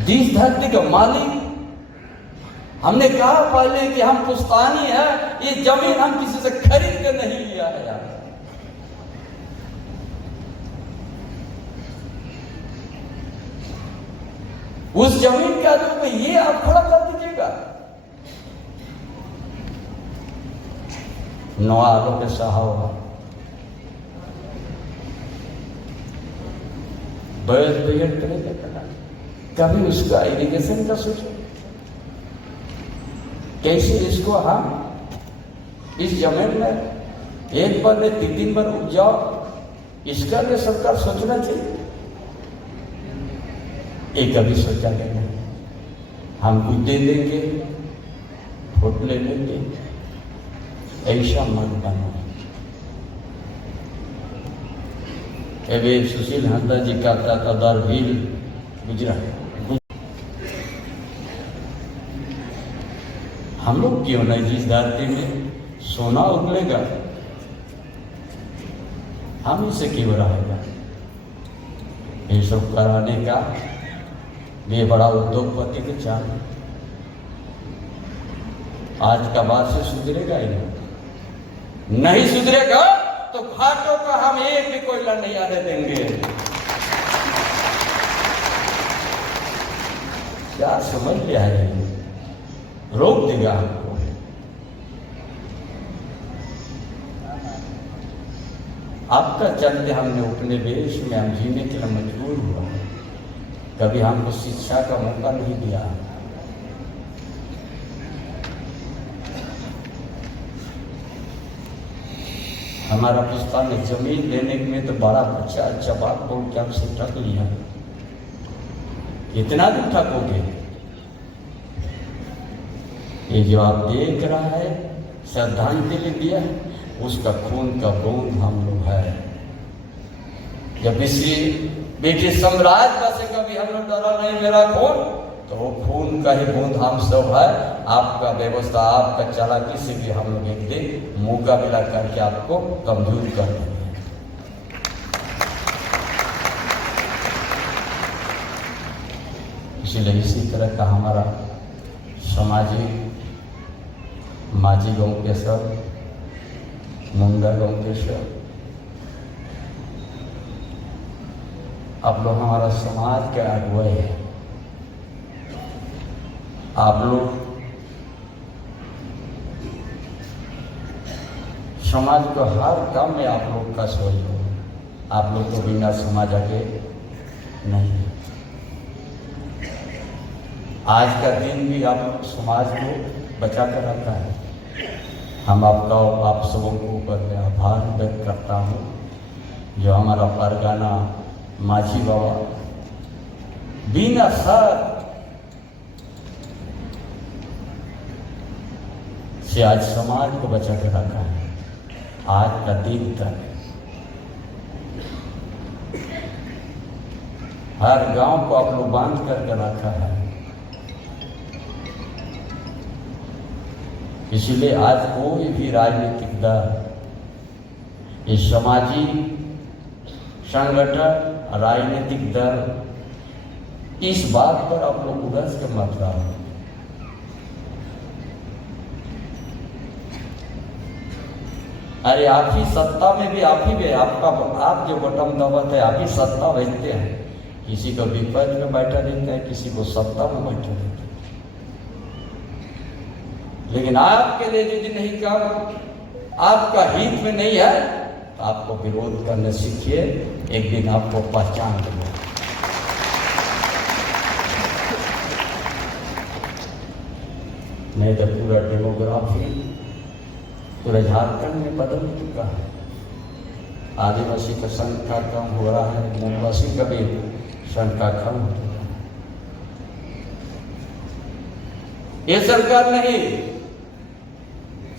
जिस धरती का मालिक हमने कहा पहले कि हम पुश्तानी है ये जमीन हम किसी से खरीद के नहीं लिया है यार उस जमीन के आधार पे ये आप खड़ा कर दीजिएगा नवालों के सहावा बैठ करेगा कभी उसका इरिगेशन का सोचो कैसे इसको हम इस जमीन में एक बार में 3 बार उपजाओ इसका लिए सरकार सोचना चाहिए एक कभी सोचा नहीं हम कुछ दे देंगे वोट ले लेंगे ऐसा मन बना एवे सुशील हंदा जी का दर भील गुजरात हम लोग क्यों नहीं जिस धरती में सोना उगलेगा हम इसे क्यों रहेगा ये सब कराने का ये बड़ा उद्योगपति के चाल आज का बाद से सुधरेगा ही नहीं सुधरेगा तो घाटों का हम एक भी कोयला नहीं आने देंगे क्या समझ लिया है रोक देगा हमको आपका चलते हमने उपनिवेश में हम जीने के लिए मजबूर हुआ कभी हमको शिक्षा का मौका नहीं दिया हमारा पुस्ता ने जमीन लेने में तो बड़ा बच्चा अच्छा बात बोल के हमसे ठग लिया इतना भी ठगोगे ये जो आप देख रहा है श्रद्धांजलि दिया उसका खून का बूंद हम लोग है जब इसी ब्रिटिश साम्राज्य से कभी हम लोग डरा नहीं मेरा खून तो वो खून का ही बूंद हम सब है। आपका व्यवस्था, आपका चालाकी से भी हम लोग एक दिन मुकाबला करके आपको कमजोर कर देंगे। इसलिए इसी तरह का हमारा सामाजिक माझी गांव के सब, मुंडा गांव के सब, आप लोग हमारा समाज के अगुवाई है। आप लोग समाज को हर काम में आप लोग का सहयोग। आप लोग तो बिना समाज आगे नहीं है। आज का दिन भी आप लोग समाज को बचा कर रखा है। हम आपका आप सबों को ऊपर में आभार व्यक्त करता हूँ, जो हमारा परगाना माझी बाबा बिना सर से आज समाज को बचा कर रखा है। आज का दिन तक हर गांव को आप लोग बांध करके रखा है। इसलिए आज कोई भी राजनीतिक दल, इस सामाजिक संगठन, राजनीतिक दल इस बात पर आप लोग उलझ के मत रहो। अरे आप ही सत्ता में भी आप ही भी आपका, आप जो बटन दबाते हैं आप ही सत्ता भेजते हैं। किसी को विपक्ष में बैठा देता है, किसी को सत्ता में बैठा देता है। लेकिन आपके लिए यदि नहीं काम आपका हित में नहीं है तो आपको विरोध करने सीखिए, एक दिन आपको पहचान देंगे। नहीं तो पूरा डेमोग्राफी पूरे झारखंड में बदल चुका है। आदिवासी का संख्या कम हो रहा है, मूलवासी का भी संख्या कम हो रहा है। ये सरकार नहीं,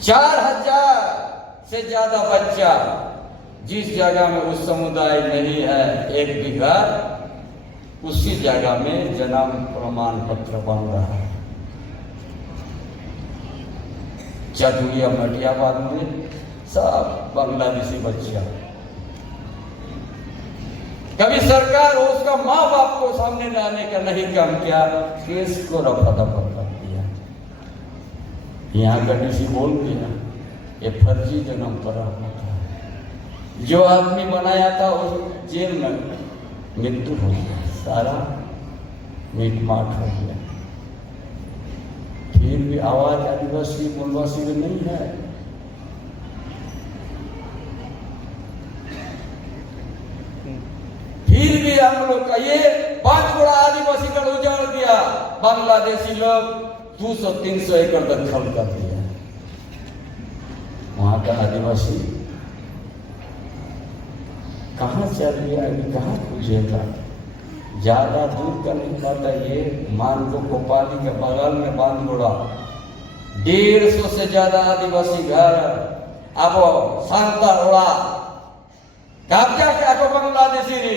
4000 से ज्यादा बच्चा जिस जगह में उस समुदाय नहीं है 1 बीघा, उसी जगह में जन्म प्रमाण पत्र बन रहा है। चतुरिया मटियाबाद में सब बांग्लादेशी बच्चा। कभी सरकार उसका माँ बाप को सामने लाने का नहीं काम किया, केस को रफा दफा कर दिया। यहाँ का डीसी बोल दिया ये फर्जी जन्म पड़ा था। जो आदमी बनाया था उस जेल में मृत्यु हो गया, सारा मीट माट हो गया। फिर भी आवाज आदिवासी मूलवासी में नहीं है। फिर भी हम लोग का ये 5 गुणा आदिवासी का उजाड़ दिया। बांग्लादेशी लोग 200-300 एकड़ दखल कर दिया। वहां का आदिवासी कहाँ चल गया, अभी कहाँ पूछेगा। ज्यादा दूर का नहीं पता। ये मानगो कोपाली के बगल में बांधगोड़ा 150 से ज्यादा आदिवासी घर अब सांतारोड़ा कब्जा क्या को बांग्लादेशी रे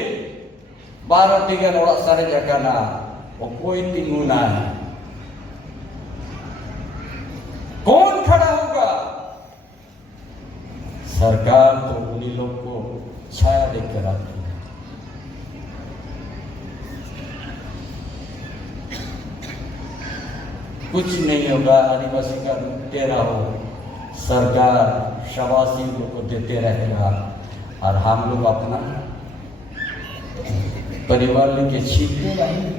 12 टिकन ओड़ा सारे जगह ना वो कोई तिगुना है। कौन खड़ा होगा? सरकार तो उन्हीं लोग को छाया देकर आती है। कुछ नहीं होगा, आदिवासी का तेरा हो, सरकार शवासी लोग को देते रहेगा और हम लोग अपना परिवार लेके छीनते रहेंगे।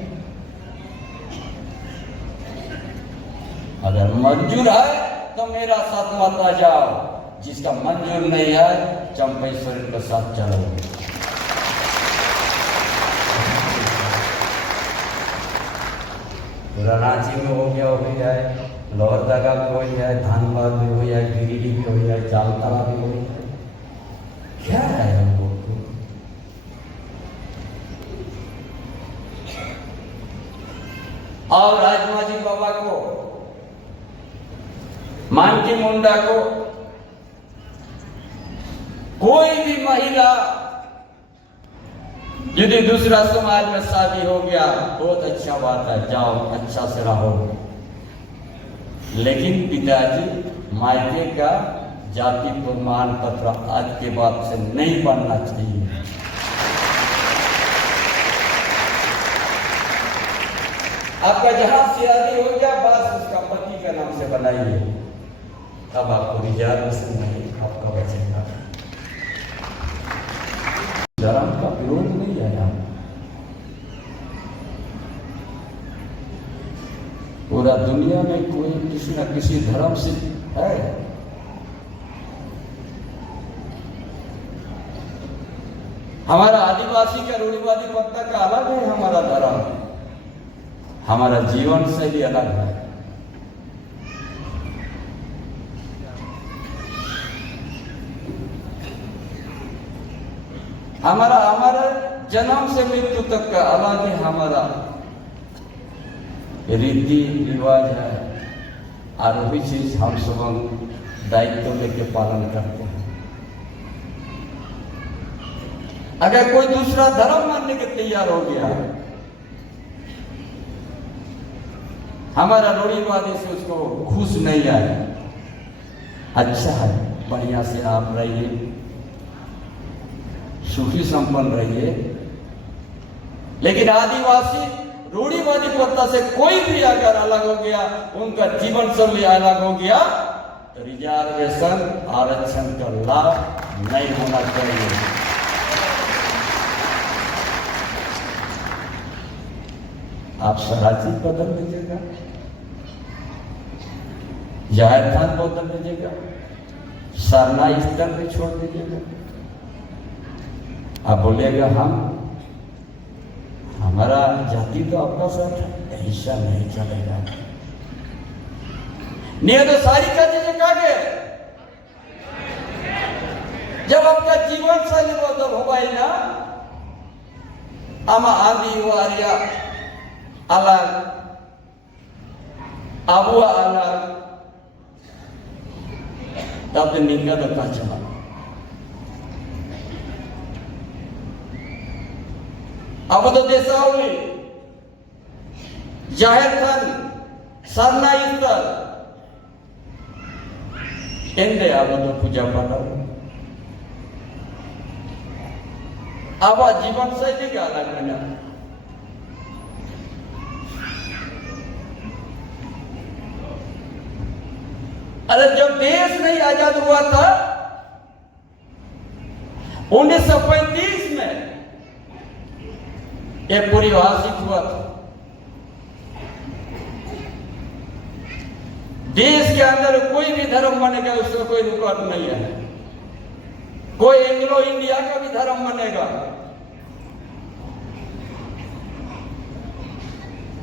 अगर मंजूर है तो मेरा साथ मत आ जाओ, जिसका मंजूर नहीं है चंपेश्वरी के साथ चलो। रांची में हो गया, हो जाए लोहरदगा में हो जाए, धनबाद में हो जाए, गिरिडीह में हो जाए, जामताड़ा में हो जाए, क्या है हम लोग को? और राजमाजी बाबा को, मानकी मुंडा को कोई भी महिला यदि दूसरा समाज में शादी हो गया बहुत अच्छा बात है, जाओ अच्छा से रहो, लेकिन पिताजी मायके का जाति प्रमाण पत्र आज के बाद से नहीं बनना चाहिए। आपका जहां शादी हो गया बस उसका पति का नाम से बनाइए, तब आपको रिजर्वेशन नहीं आपका बचेगा। धर्म का विरोध नहीं है यहाँ, पूरा दुनिया में कोई किसी न किसी धर्म से है। हमारा आदिवासी का रूढ़िवादी पत्ता का अलग है, हमारा धर्म, हमारा जीवन शैली अलग है। हमारा जन्म से मृत्यु तक का अलग है, हमारा रीति रिवाज है, और वही चीज हम सब दायित्व लेके पालन करते हैं। अगर कोई दूसरा धर्म मानने के तैयार हो गया, हमारा रूढ़िवादी से उसको खुश नहीं आए, अच्छा है, बढ़िया से आप रहिए, सुखी संपन्न रहिए। लेकिन आदिवासी रूढ़िवादी पत्ता से कोई भी अगर अलग हो गया, उनका जीवन शैली अलग हो गया, तो रिजर्वेशन आरक्षण का लाभ नहीं होना चाहिए। आप सारा चीज बदल दीजिएगा, जाहिर खान बदल दीजिएगा, सरना स्तर भी छोड़ दीजिएगा। आप बोलिएगा हमारा जाति तो आपका साथ है, ऐसा नहीं चलेगा। नहीं तो सारी का चीजें काटे, जब आपका जीवन शैली बदल हो पाए ना, हम आदि वारिया अलग, अबुआ अलग, तब निका तो का चला। अब तो देशावली जाहिर खान सरना स्तर एंडे अब तो पूजा पाठ अब जीवन शैली का अलग बना। अरे जब देश नहीं आजाद हुआ था 1935 में, ये परिभाषित हुआ था, देश के अंदर कोई भी धर्म बनेगा उसका कोई रुकावट नहीं है। कोई एंग्लो इंडिया का भी धर्म बनेगा,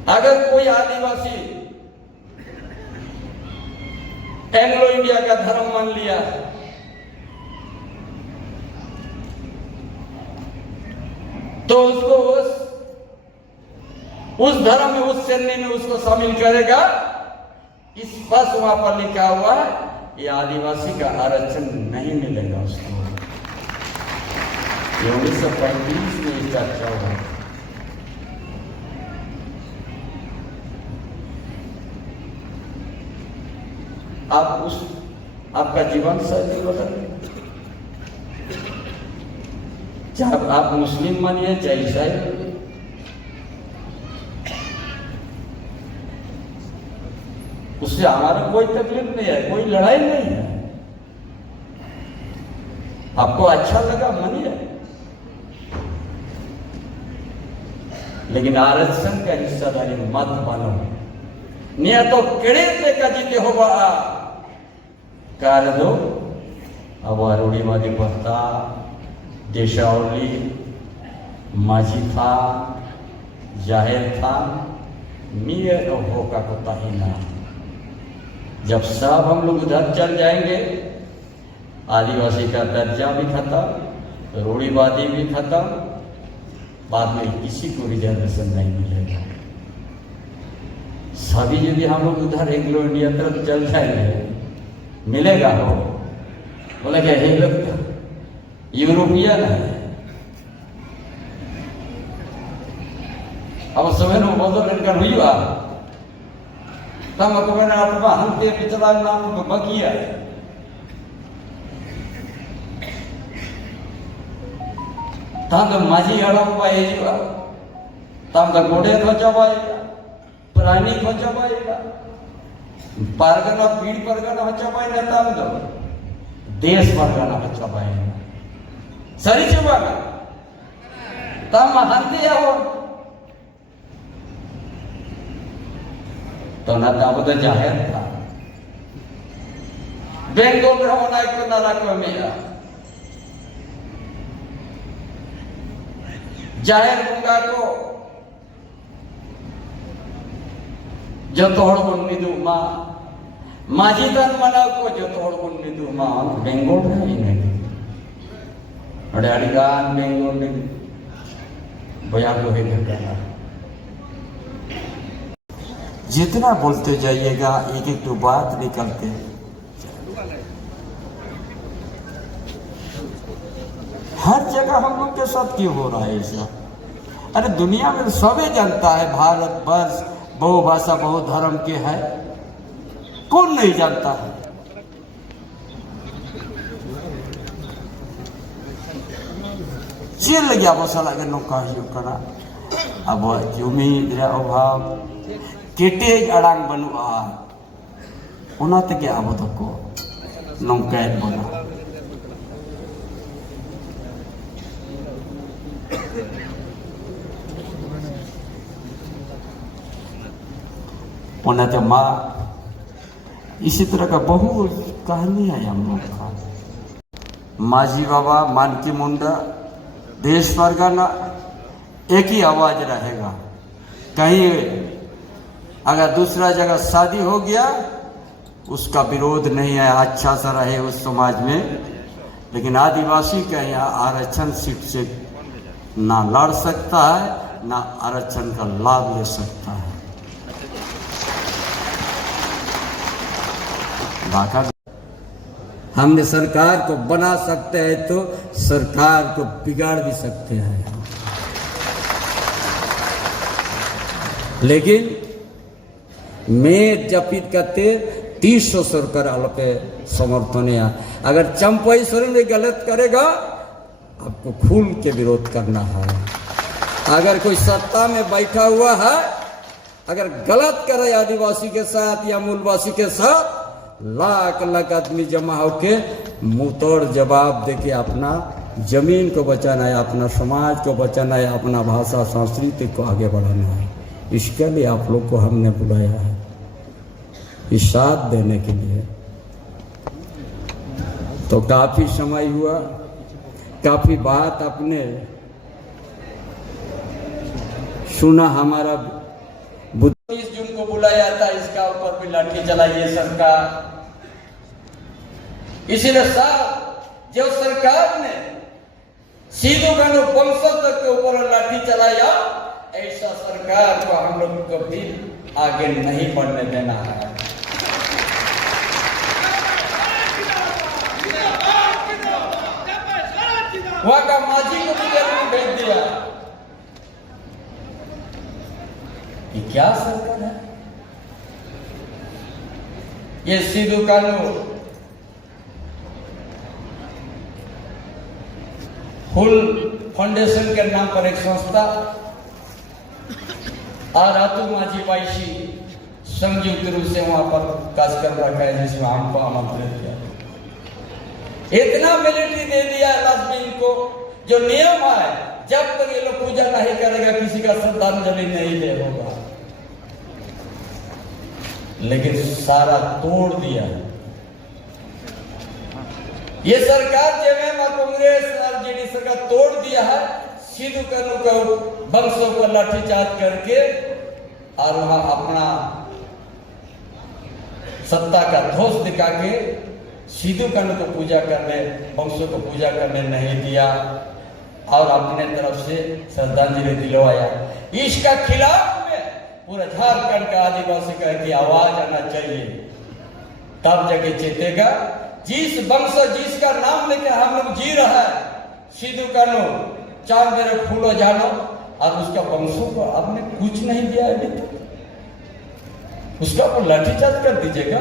अगर कोई आदिवासी एंग्लो इंडिया का धर्म मान लिया, तो उसको उस धर्म में, उस श्रेणी में उसको शामिल करेगा। इस बस वहां पर लिखा हुआ ये आदिवासी का आरक्षण नहीं मिलेगा उसको। ये 1935 में इसका चर्चा हुआ। आपका जीवन शैली बदल, चाहे आप मुस्लिम मानिए चाहे ईसाई, उससे हमारा कोई तकलीफ नहीं है, कोई लड़ाई नहीं है। आपको अच्छा लगा मानिए, लेकिन आरक्षण का हिस्सादारी मत बनो। नहीं तो केड़े पे का जीते हो कार्य दो। अब रूढ़िवादी पत्ता देशावली माझी था जाहिर था मियर होका को ही ना। जब सब हम लोग उधर चल जाएंगे, आदिवासी का दर्जा भी खत्म, रूढ़िवादी भी खत्म, बाद में किसी को रिजर्वेशन नहीं मिलेगा। सभी यदि हम लोग उधर एंग्लो इंडिया तरफ चल जाएंगे, मिलेगा हो बोले कि ये लोग तो यूरोपियन है, अब समय नो बदल इनका हुआ तम को मैंने अथवा हम ते पिछला नाम को बकिया तम तो माझी हड़म पाए जुआ तम तो गोड़े को चबाएगा प्राणी को चबाएगा परगना पीड़ परगना हो चबाएगा तम तो देश परगना हो चबाएगा सही चबाएगा तम हंते हो तो ना तब तो जाहिर था बेंगोल होना एक नरक में मेरा जाहिर होगा को जो तोड़ बुन्नी दूमा माझी तन मना को जो तोड़ बुन्नी दूमा बेंगोल है ही नहीं अरे अड़गान बेंगोल नहीं भैया को ही नहीं कहना जितना बोलते जाइएगा एक एक तो बात निकलते हर जगह हम लोग के साथ क्यों हो रहा है ऐसा? अरे दुनिया में सबे जानता है भारत वर्ष बहुभाषा बहुधर्म के है, कौन नहीं जानता है? चल गया बसा लगे नौका करा अब जुमीद अभाव केटेज अड़ांग बनुआ उना तक अब तक नौका बना तो माँ इसी तरह का बहुत कहानी है हम लोग का। माझी बाबा मानकी मुंडा देश परगना एक ही आवाज रहेगा। कहीं अगर दूसरा जगह शादी हो गया उसका विरोध नहीं है, अच्छा सा रहे उस समाज में, लेकिन आदिवासी का यहाँ आरक्षण सीट से ना लड़ सकता है ना आरक्षण का लाभ ले सकता है। हमने सरकार को बना सकते हैं तो सरकार को बिगाड़ भी सकते हैं, लेकिन मैं जपित करते 300 सरकार पे समर्थन है। अगर चंपाई सोरेन ने गलत करेगा आपको खुल के विरोध करना है। अगर कोई सत्ता में बैठा हुआ है अगर गलत करे आदिवासी के साथ या मूलवासी के साथ, लाख लाख आदमी जमा होके मुंह तोड़ जवाब देके अपना जमीन को बचाना है, अपना समाज को बचाना है, अपना भाषा संस्कृति को आगे बढ़ाना है। इसके लिए आप लोग को हमने बुलाया है, इस साथ देने के लिए। तो काफी समय हुआ, काफी बात आपने सुना। हमारा 20 जून को बुलाया था, इसका ऊपर भी लाठी चलाई है सरकार। इसीलिए साहब जो सरकार ने सीधो गानो 500 तक के ऊपर लाठी चलाया, ऐसा सरकार को हम लोग कभी आगे नहीं बढ़ने देना है। वहां का माझी को भी जेल में भेज दिया। ये क्या सरकार है? ये सीधो कानून फुल फाउंडेशन के नाम पर एक संस्था और रातू माझी बाईशी संयुक्त रूप से वहां पर कार्यक्रम रखा है, जिसमें हमको आमंत्रित किया। इतना मिलिट्री दे दिया लक्ष्मी को, जो नियम है जब तक ये लोग पूजा नहीं करेगा किसी का श्रद्धांजलि नहीं दे होगा, लेकिन सारा तोड़ दिया। ये सरकार जेएमएम और कांग्रेस और जेडी सरकार तोड़ दिया है। सीधू कानू को वंशों को लाठीचार्ज करके और वहां अपना सत्ता का धोष दिखा के सीधू कानू को पूजा करने, वंशों को पूजा करने नहीं दिया और अपने तरफ से श्रद्धांजलि दिलवाया। इसका खिलाफ में पूरा झारखंड का आदिवासी का की आवाज आना चाहिए, तब जाके चेतेगा। जिस वंश जिसका नाम लेकर हम लोग जी रहा है, सीधू कानू चांद मेरे फूलो जानो, और उसका वंशों को आपने कुछ नहीं दिया अभी तक, उसका वो लाठीचार्ज कर दीजिएगा।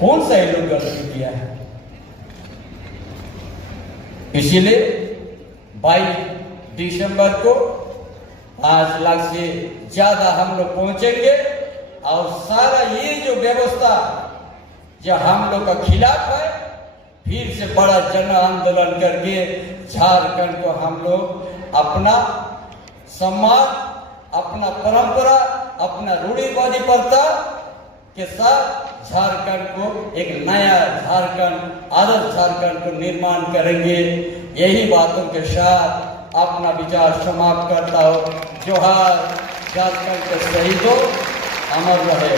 कौन सा ये लोग गलती किया है? इसीलिए 22 दिसंबर को 5 लाख से ज्यादा हम लोग पहुंचेंगे और सारा ये जो व्यवस्था जो हम लोग का खिलाफ है, फिर से बड़ा जन आंदोलन करके झारखंड को हम लोग अपना सम्मान, अपना परंपरा, अपना रूढ़िवादी प्रथा के साथ झारखंड को एक नया झारखंड, आदर्श झारखंड को निर्माण करेंगे। यही बातों के साथ अपना विचार समाप्त करता हूँ। जोहार, झारखंड के शहीदों, अमर रहे।